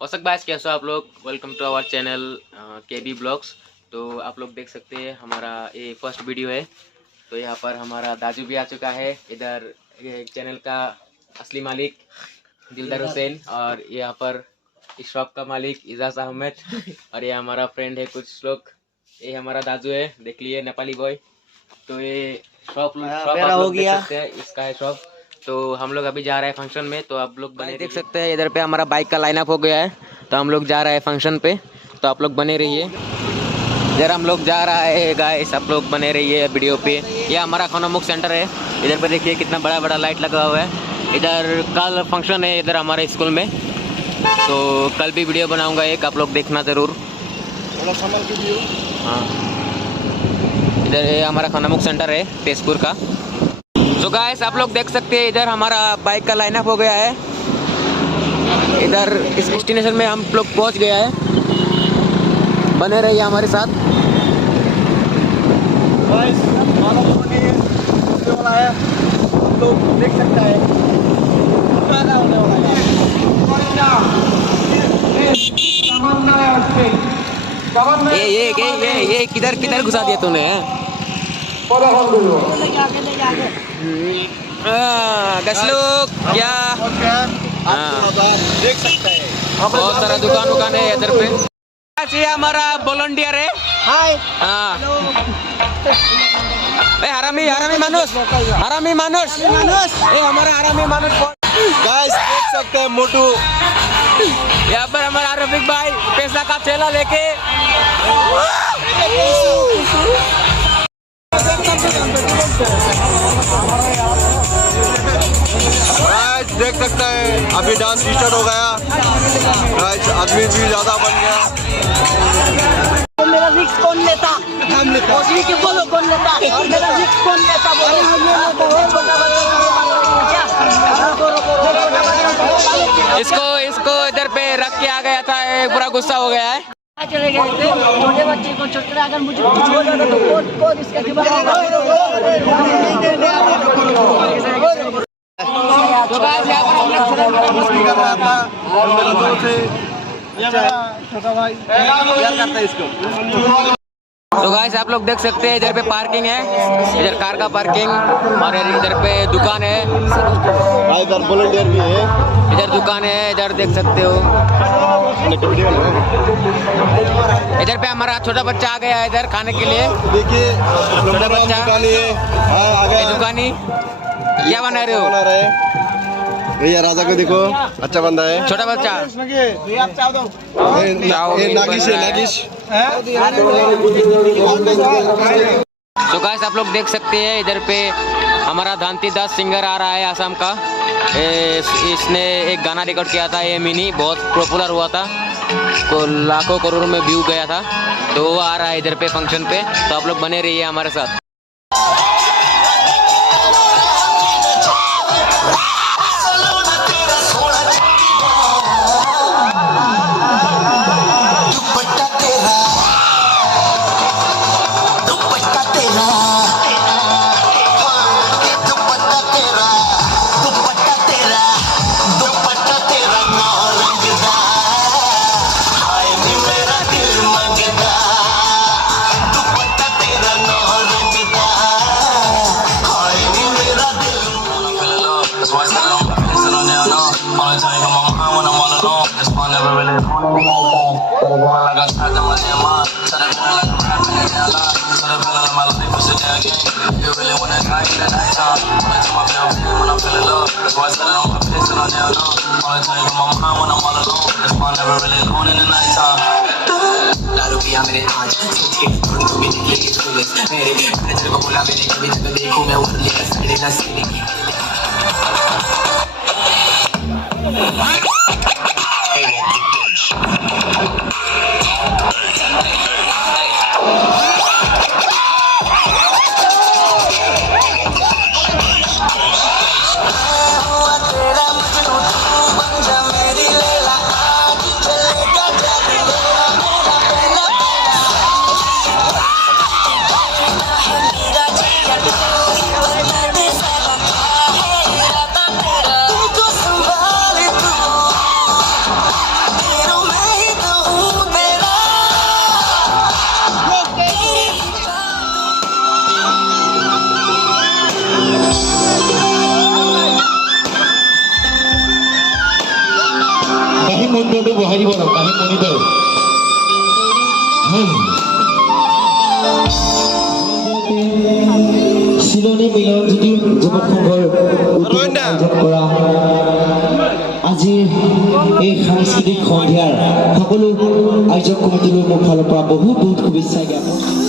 औसक बाइस कैसे हो आप लोग। Welcome to our channel KB blogs. तो आप लोग देख सकते हैं हमारा ये फर्स्ट वीडियो है। तो यहाँ पर हमारा दाजू भी आ चुका है। इधर चैनल का असली मालिक दिलदार हुसैन और यहाँ पर इस शॉप का मालिक इजाज अहमद और ये हमारा फ्रेंड है कुछ लोग। ये हमारा दाजू है, देख लिए नेपाली बॉय। तो ये शॉप आप लोग देख सकते हैं, इसका है शॉप। तो हम लोग अभी जा रहे हैं फंक्शन में, तो आप लोग बने देख सकते हैं। इधर पे हमारा बाइक का लाइनअप हो गया है, तो हम लोग जा रहे हैं फंक्शन पे। तो आप लोग बने रहिए। इधर हम लोग जा रहा है गाइस, आप लोग बने रहिए वीडियो पे। ये हमारा खानामुख सेंटर है। इधर पे देखिए कितना बड़ा बड़ा लाइट लगा हुआ है। इधर कल फंक्शन है इधर हमारे स्कूल में, तो कल भी वीडियो बनाऊंगा एक, आप लोग देखना ज़रूर। हाँ, इधर ये हमारा खानामुख सेंटर है तेजपुर का। तो गाइस आप लोग देख सकते हैं इधर हमारा बाइक का लाइनअप हो गया है। इधर इस डेस्टिनेशन में हम लोग पहुंच गया है, बने रहिए हमारे साथ। लोग देख सकता है ये किधर किधर घुसा दिया तूने? गसलुक क्या देख सकता है, बहुत सारा दुकान है इधर पे। ये हमारा वॉलंटियर है। हाय हाँ, हरामी हरामी मानुस, हरामी मानुस, ये हमारा हरामी मानुस। गाइस देख सकते हैं मोटू। यहाँ पर हमारा रफीक भाई पैसा का थैला लेके गाइस देख सकते हैं अभी डांस स्टार्ट हो गया। गाइस आदमी भी ज्यादा बन गया। मेरा रिक्स कौन लेता? हम लेता। उसी के बोलो कौन लेता? मेरा रिक्स कौन लेता? इसको इधर पे रख के आ गया था, पूरा गुस्सा हो गया है। चले गए थे छोटे बच्चे को छोटा, अगर मुझे कुछ हो जाता तो कौन इसका जिम्मेदार छोटा भाई क्या करता है इसको। तो गाइस आप लोग देख सकते हैं इधर पे पार्किंग है, इधर कार का पार्किंग, और इधर पे दुकान है। इधर वॉलंटियर भी है, इधर दुकान है, इधर देख सकते हो। इधर पे हमारा छोटा बच्चा आ गया है इधर खाने के लिए। देखिए छोटा बच्चा दुकानी क्या बना रहे हो? भैया राजा को देखो, अच्छा बंदा है। छोटा बच्चा नागिश है, नागिश। तो गाइस आप लोग देख सकते हैं इधर पे हमारा धांती दास सिंगर आ रहा है आसाम का। इसने एक गाना रिकॉर्ड किया था, ये मिनी बहुत पॉपुलर हुआ था, को लाखों करोड़ों में व्यू गया था। तो वो आ रहा है इधर पे फंक्शन पे, तो आप लोग बने रहिए हमारे साथ। মন্ত্ৰটো বহাই দিব লাগিব আমি মনিত চিলনী মিলন জ্যোতি যুৱক সংঘৰ আয়োজন কৰা আজি এই সাংস্কৃতিক সন্ধিয়াৰ সকলো আয়োজক কমিটিলৈ মোৰ ফালৰ পৰা বহুত বহুত শুভেচ্ছা জ্ঞাপন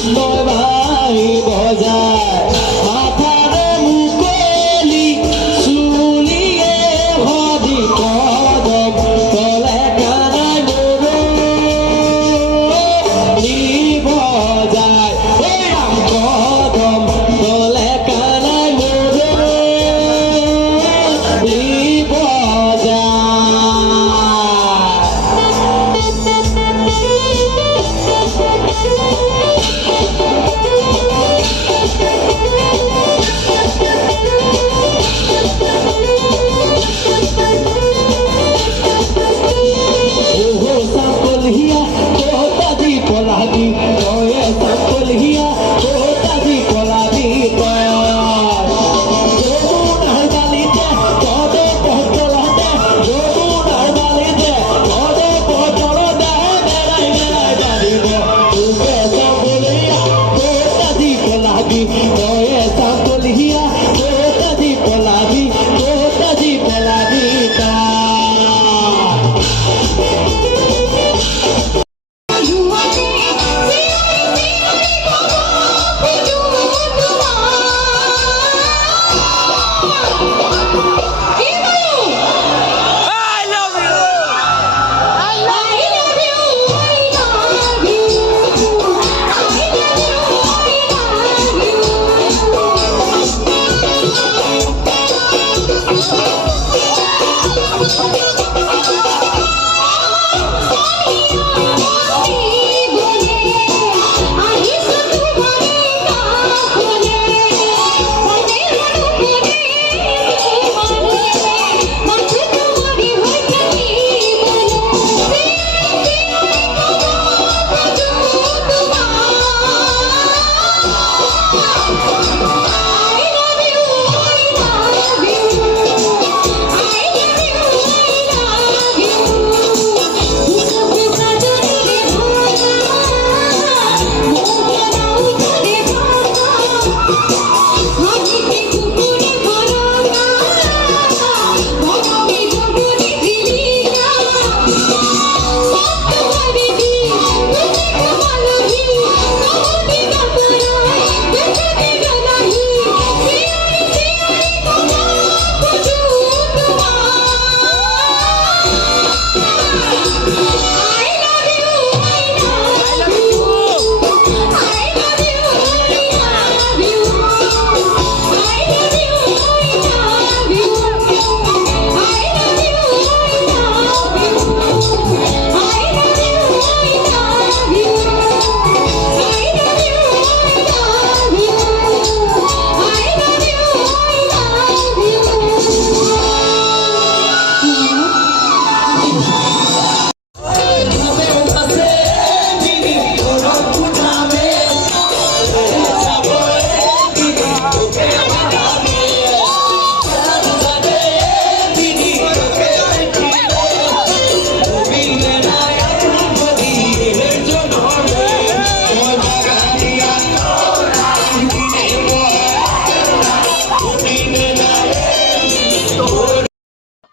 কৃষ্ণই ভাই বজায় মাথাৰে মুকলি চুলিয়ে ভজি কদম তলে কানাই মোৰনি বজায় এই ৰাম কদম তলে কানাই মোৰনি বজায় ओहो सापलहिया कोताजी कोलाबी ओए सापलहिया कोताजी कोलाबी जोमुन हरबालीते कोदे पहचलते जोमुन हरबालीते कोदे पहचलते मेराई मेराई बारीबो तुके सापलहिया कोताजी कोलाबी ओए सापलहिया कोताजी कोलाबी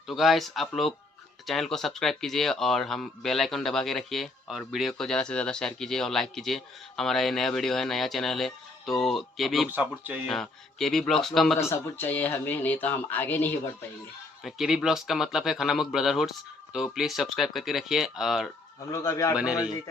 तो गाइस आप लोग चैनल को सब्सक्राइब कीजिए और हम बेल आइकन दबा के रखिए और वीडियो को ज़्यादा से ज़्यादा शेयर कीजिए और लाइक कीजिए। हमारा ये नया वीडियो है, नया चैनल है, तो केबी सपोर्ट चाहिए। हाँ, केबी ब्लॉग्स का मतलब सपोर्ट चाहिए हमें, नहीं तो हम आगे नहीं बढ़ पाएंगे। केबी ब्लॉग्स का मतलब है खनामुख ब्रदरहुड्स। तो प्लीज़ सब्सक्राइब करके रखिए और हम लोग अभी बने रहिए।